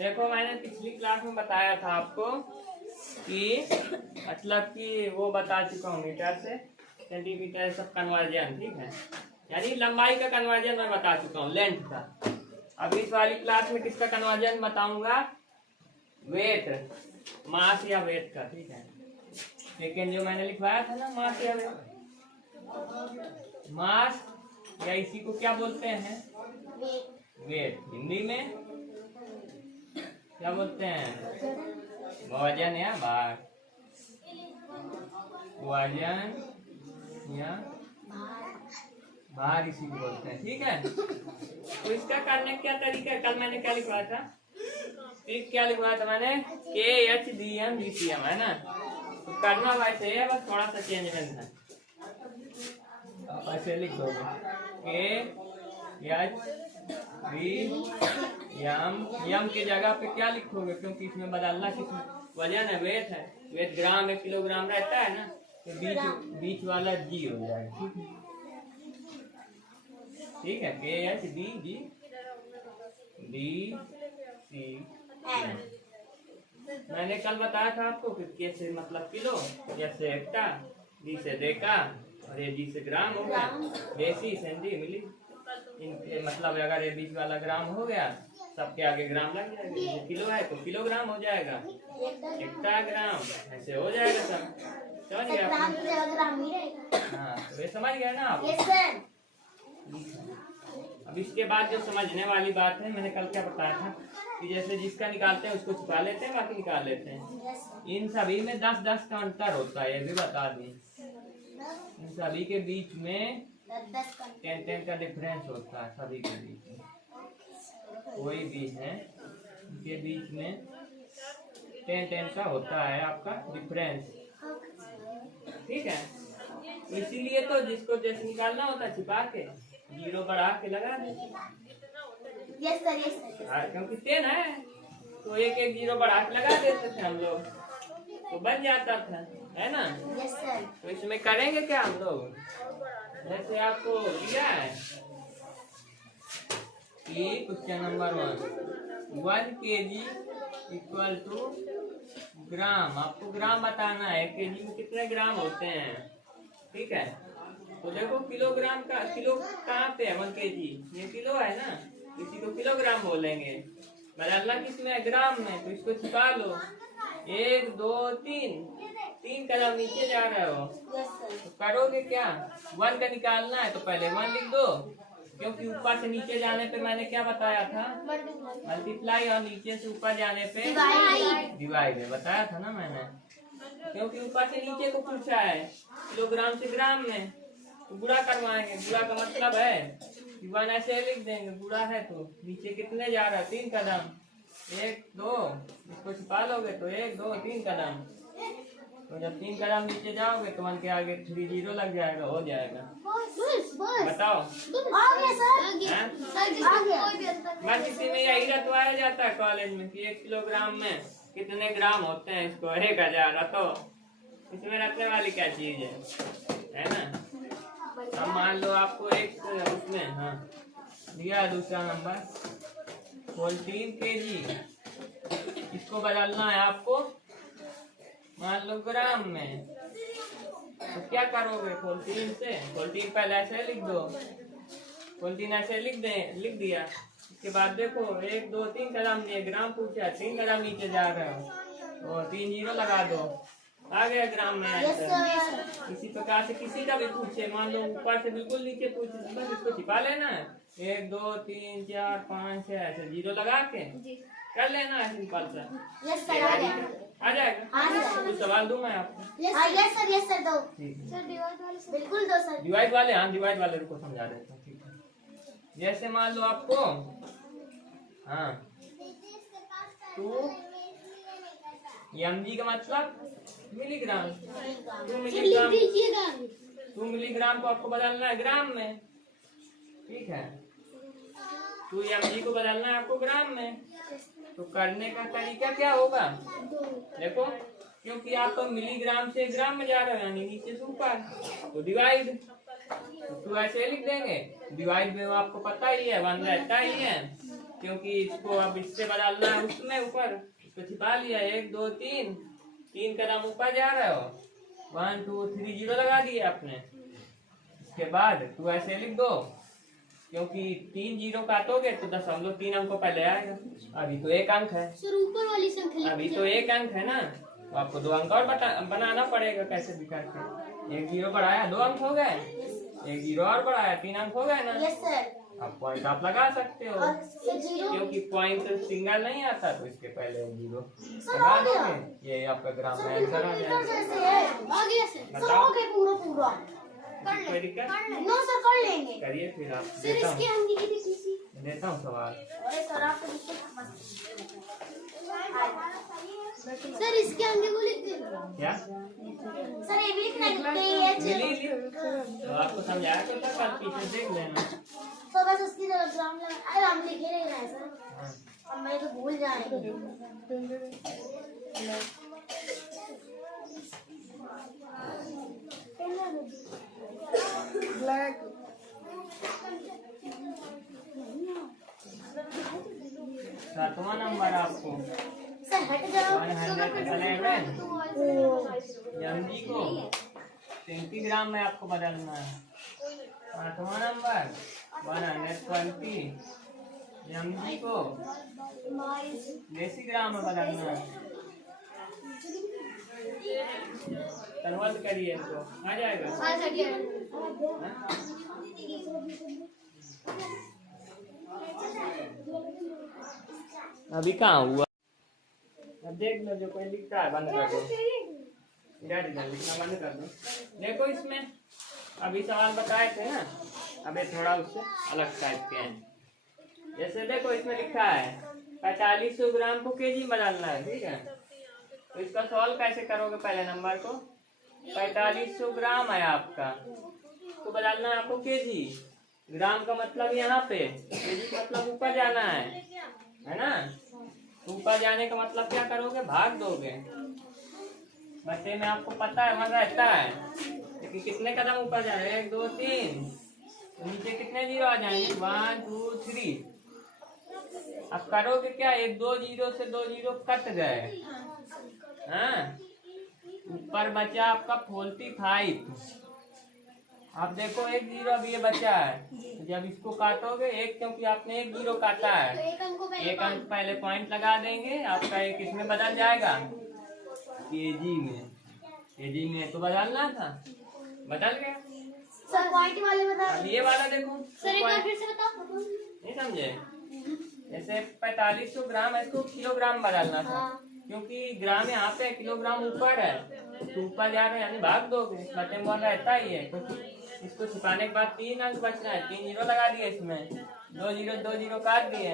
देखो मैंने पिछली क्लास में बताया था आपको कि मतलब कि वो बता चुका हूँ मीटर से सेंटीमीटर सब कन्वर्जन, ठीक है, यानी लंबाई का कन्वर्जन मैं बता चुका हूँ, लेंथ का। अब इस वाली क्लास में किसका कन्वर्जन बताऊंगा? वेट, मास या वेट का, ठीक है। लेकिन जो मैंने लिखवाया था ना मास या वेट, मास या इसी को क्या बोलते हैं? वेट। हिंदी में क्या बोलते हैं? वजन या भार, वजन या भार इसी को बोलते हैं, ठीक है। तो इसका करने का क्या तरीका है? कल मैंने क्या लिखवाया था? क्या लिखवाया था मैंने? KHDM है ना। तो करना वैसे है, बस थोड़ा सा चेंजमेंट है। ऐसे लिख दोगे KHDM की जगह पे क्या लिखोगे? क्योंकि इसमें बदलना किसमें? वजन है, वेट है, वेट ग्राम है, किलोग्राम रहता है ना, तो बीच वाला जी हो जाएगा, ठीक है। KHDM मैंने कल बताया था आपको कि के से मतलब किलो, जैसे हेक्टा, डी से डेका और ये जी से ग्राम हो गया, डेसी, सेंटी, मिली। इनके मतलब अगर ये बीच वाला ग्राम हो गया, सबके आगे ग्राम लग जाएगा। ये किलो है तो किलोग्राम हो जाएगा, हेक्टाग्राम, ऐसे हो जाएगा सब। समझ गया? हाँ, तो ये समझ गया ना आप? अब इसके बाद जो समझने वाली बात है, मैंने कल क्या बताया था कि जैसे जिसका निकालते हैं उसको छुपा लेते हैं, बाकी निकाल लेते हैं। इन सभी में 10-10 का अंतर होता है, ये भी बता दें। इन सभी के बीच में 10-10 का डिफरेंस होता है, सभी के बीच में कोई भी है इनके बीच में 10-10 का होता है आपका डिफरेंस, ठीक है। तो इसीलिए तो जिसको जैसे निकालना होता है छिपा के जीरो बढ़ा के लगा दे। Yes sir. क्योंकि 10 है तो एक जीरो बढ़ा के लगा देते थे हम लोग, तो बन जाता था, है ना। Yes sir. तो इसमें करेंगे क्या हम लोग? जैसे आपको दिया है कि question number 1 kg equal to gram. आपको ग्राम बताना है, केजी में कितने ग्राम होते हैं, ठीक है। तो देखो किलोग्राम का, किलो कहाँ पे है? 1 kg, ये किलो है ना, इसी को किलोग्राम बोलेंगे। बदलना किसमें है? ग्राम में। तो इसको छिपा लो। 1 2 3 कदम नीचे जा रहे हो, तो करोगे क्या? 1 का निकालना है तो पहले 1 लिख दो, क्योंकि ऊपर से नीचे जाने पे मैंने क्या बताया था? मल्टीप्लाई, और नीचे से ऊपर जाने पे डिवाइड बताया था ना मैंने। क्योंकि ऊपर से नीचे को पूछा है, किलोग्राम से ग्राम में, तो गुणा करवाएंगे। गुणा का मतलब है कि 1 ऐसे लिख देंगे, गुणा है तो नीचे कितने जा रहा है? 3 कदम, 1 2, इसको छिपा लोगे तो 1 2 3 कदम। तो जब 3 कदम नीचे जाओगे तो 1 के आगे 3 जीरो लग जाएगा, हो जाएगा। बताओ बस इसी में यही रटवाया जाता है कॉलेज में कि 1 किलोग्राम में कितने ग्राम होते हैं, इसको 1000। तो इसमें रखने वाली क्या चीज है ना। अब मान लो आपको एक उसमें हाँ दिया दूसरा नंबर 14 kg, इसको बदलना है आपको मान लो ग्राम में। तो क्या करोगे? 14 से 14 पहले ऐसे लिख दो, 14 ऐसे लिख दिया। इसके बाद देखो 1 2 3 कदम दिए, ग्राम पूछा, 3 कदम नीचे जा रहे हो तो 3 जीरो लगा दो, आ गया ग्राम में आंसर। इसी प्रकार से किसी का भी पूछे, मान लो ऊपर से बिल्कुल नीचे पूछे, बस इसको छिपा लेना है। 1 2 3 4 5 6 ऐसे जीरो लगा के कर लेना है, सिंपल सा। यस सर, आ जाएगा। कुछ सवाल दूं मैं आपको? यस सर दो। बिल्कुल दो सर। डिवाइड वाले, हाँ डिवाइड वाले को समझा देता हूँ, ठीक है। जैसे मान लो आपको हाँ 2 mg का मतलब मिलीग्राम, 2 मिलीग्राम को आपको बदलना है ग्राम में, ठीक है। 2 mg को बदलना है आपको ग्राम में। तो करने का तरीका क्या होगा? देखो क्योंकि आप तो मिलीग्राम से ग्राम में जा रहे हो, यानी नीचे से ऊपर, तो डिवाइड। तो ऐसे लिख देंगे, डिवाइड में आपको पता ही है 1 रहता ही है, क्योंकि इसको अब इससे बदलना है उसमें ऊपर, इसको छिपा लिया। 1 2 3, 3 कदम ऊपर जा रहे हो, 1 2 3 0 लगा दिए आपने। इसके बाद तू ऐसे लिख दो, क्योंकि 3 0 काटोगे तो 0.3 अंक पहले आएगा। अभी तो 1 अंक है सर ऊपर वाली संख्या अभी तो 1 अंक है ना, तो आपको 2 अंक और बनाना पड़ेगा कैसे भी करके। 1 0 बढ़ाया 2 अंक हो गए, 1 0 और बढ़ाया 3 अंक हो गए ना। Yes sir. अब पॉइंट आप लगा सकते हो, और जीरो क्योंकि पॉइंट सिंगल नहीं आता तो इसके पहले 0 सर लगा हो गया। दोगे, ये आपका ग्राम में आंसर आ इधर जाएगा। जैसे है आ गया सर। सर बताओ। हो गया पूरा पूरा कर कोई ले दिक्कत नो सर कर लेंगे। करिए फिर आप। सर इसके अंक की किसी देता हूँ सवाल। अरे सर आप सर इसके अंक को लिख दे। क्या सर ये भी लिखना है तो आपको समझाया तो था, कल पीछे देख लेना। तो बस उसकी जगह ग्राम लगा, अरे हम लिखे नहीं रहे सर, हाँ। अब मैं तो भूल जाएंगे। सातवां नंबर आपको सर हट जाओ। 111 एमजी को 33 ग्राम में आपको बदलना है। 8वां नंबर 120 एमजी को डेसीग्राम में बदलना है। कन्वर्ट करिए इसको, आ जाएगा। हाँ सर ये अभी कहाँ हुआ, अब देख लो जो कोई लिखता है बंद कर दो, लिखना बंद कर दो। देखो इसमें अभी सवाल बताए थे ना, अबे थोड़ा उससे अलग टाइप के हैं। जैसे देखो इसमें लिखा है 4500 ग्राम को केजी बदलना है, ठीक है। तो इसका सवाल कैसे करोगे, पहले नंबर को 4500 ग्राम है आपका, तो बदलना है आपको केजी। ग्राम का मतलब यहाँ पे, केजी का मतलब ऊपर जाना है ना। तो ऊपर जाने का मतलब क्या करोगे, भाग दोगे। बच्चे में आपको पता है वहाँ रहता है, लेकिन कितने कदम ऊपर जा रहे हैं, 1 2 3, तो नीचे कितने 0 आ जाएंगे, 1 2 3। अब करोगे क्या, 1 2 0 से 2 0 कट गए, हाँ। ऊपर बचा आपका 45। आप देखो 1 0 अब ये बचा है, जब इसको काटोगे 1, क्योंकि आपने 1 0 काटा है, एक अंक पहले पॉइंट लगा देंगे। आपका एक इसमें बदल जाएगा केजी में, केजी में तो बदलना था, बदल गया। सर पॉइंट वाले बता। अब ये वाला देखो, सर एक बार फिर से बताओ। नहीं समझे, जैसे 4500 ग्राम है, इसको किलोग्राम बदलना था, क्योंकि ग्राम यहाँ पे, किलोग्राम ऊपर है, तो ऊपर जा रहे हैं यानी भाग दोगे, बटे में रहता ही है। तो इसको छिपाने के बाद 3 अंक बचना है, 3 0 लगा दिए इसमें, 2 0 काट दिए,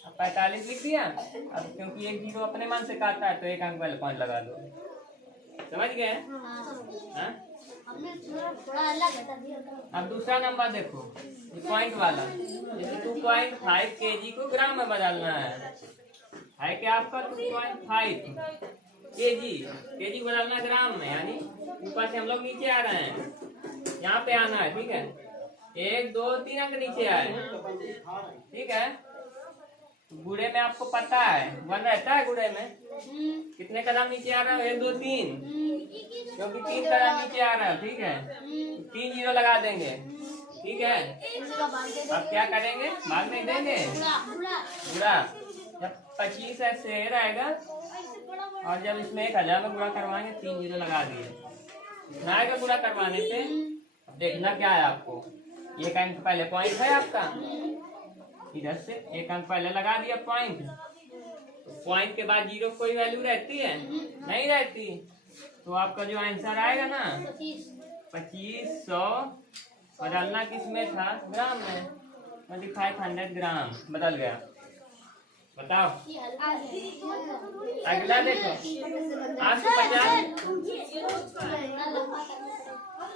अब 45 लिख दिया। अब क्योंकि 1 0 अपने मन से काटता है तो 1 अंक वाले पॉइंट लगा दो, समझ गए। हाँ? हमने थोड़ा अलग है तभी। अब दूसरा नंबर देखो, ये पॉइंट वाला, जैसे 2.5 केजी को ग्राम में बदलना है क्या आपका 2.5 केजी, केजी बदलना ग्राम में, यानी ऊपर से हम लोग नीचे आ रहे हैं, यहाँ पे आना है, ठीक है। 1 2 3 अंक नीचे आए, ठीक है। गुड़े में आपको पता है 1 रहता है गुड़े में, कितने कदम नीचे आ रहा है, 1 2 3, क्योंकि 3 कदम नीचे आ रहा है, ठीक है। 3 0 लगा देंगे, ठीक है। अब क्या करेंगे, भाग नहीं देंगे, गुड़ा जब 25 ऐसे रहेगा, और जब इसमें 1000 में गुड़ा करवाएंगे, 3 0 लगा दिए, इतना आएगा गुड़ा करवाने पे। अब देखना क्या है आपको, 1 अंक पहले पॉइंट है आपका, इधर से 1 अंक पहले लगा दिया पॉइंट, तो पॉइंट के बाद 0 कोई वैल्यू रहती है, नहीं रहती, तो आपका जो आंसर आएगा ना 2500 बदलना किस में था, ग्राम में, 2500 ग्राम बदल गया। बताओ अगला देखो, 850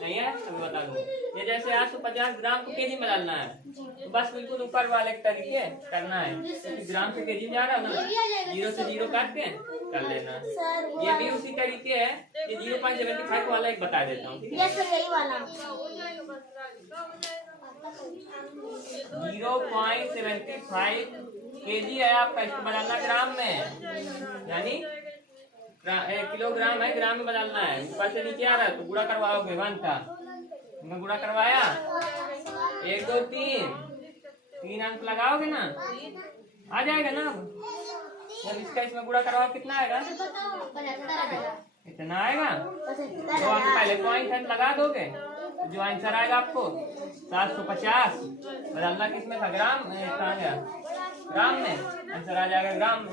नहीं है, अभी बता दूं। ये जैसे 850 ग्राम को केजी में डालना है, तो बस बिल्कुल ऊपर वाले तरीके करना है, क्योंकि ग्राम से केजी में आ रहा है ना, 0 से 0 काट के कर लेना। ये भी उसी तरीके है, ये 0.75 वाला एक बता देता हूँ, ठीक है। 0.75 kg है आपका, इसको बदलना ग्राम में, यानी किलोग्राम है, ग्राम में बदलना है। ऊपर से नीचे आ रहा है तो गुणा करवाओगे, 1 था, मैं गुणा करवाया, 1 2 3 अंक लगाओगे ना, आ जाएगा ना। जब इसका इसमें गुणा करवाओ कितना आएगा, इतना आएगा। तो आप पहले पॉइंट लगा दोगे, जो आंसर आएगा आपको 750। बदलना किसमें था, ग्राम, कहाँ गया, ग्राम में, आंसर आ जाएगा ग्राम में।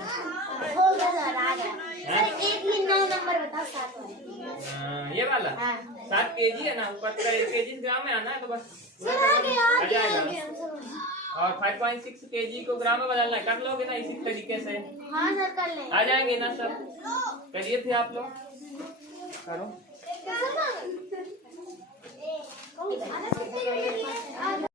एक ही 9 नंबर बताओ, 7 ये वाला 7 kg है ना, ऊपर 1 kg ग्राम में आना है तो बस आ जाएगा। और 5.6 kg को ग्राम में बदलना है, कर लोगे ना इसी तरीके से, हाँ सर कर लें, आ जाएंगे ना सब। करिए फिर आप लोग, करो।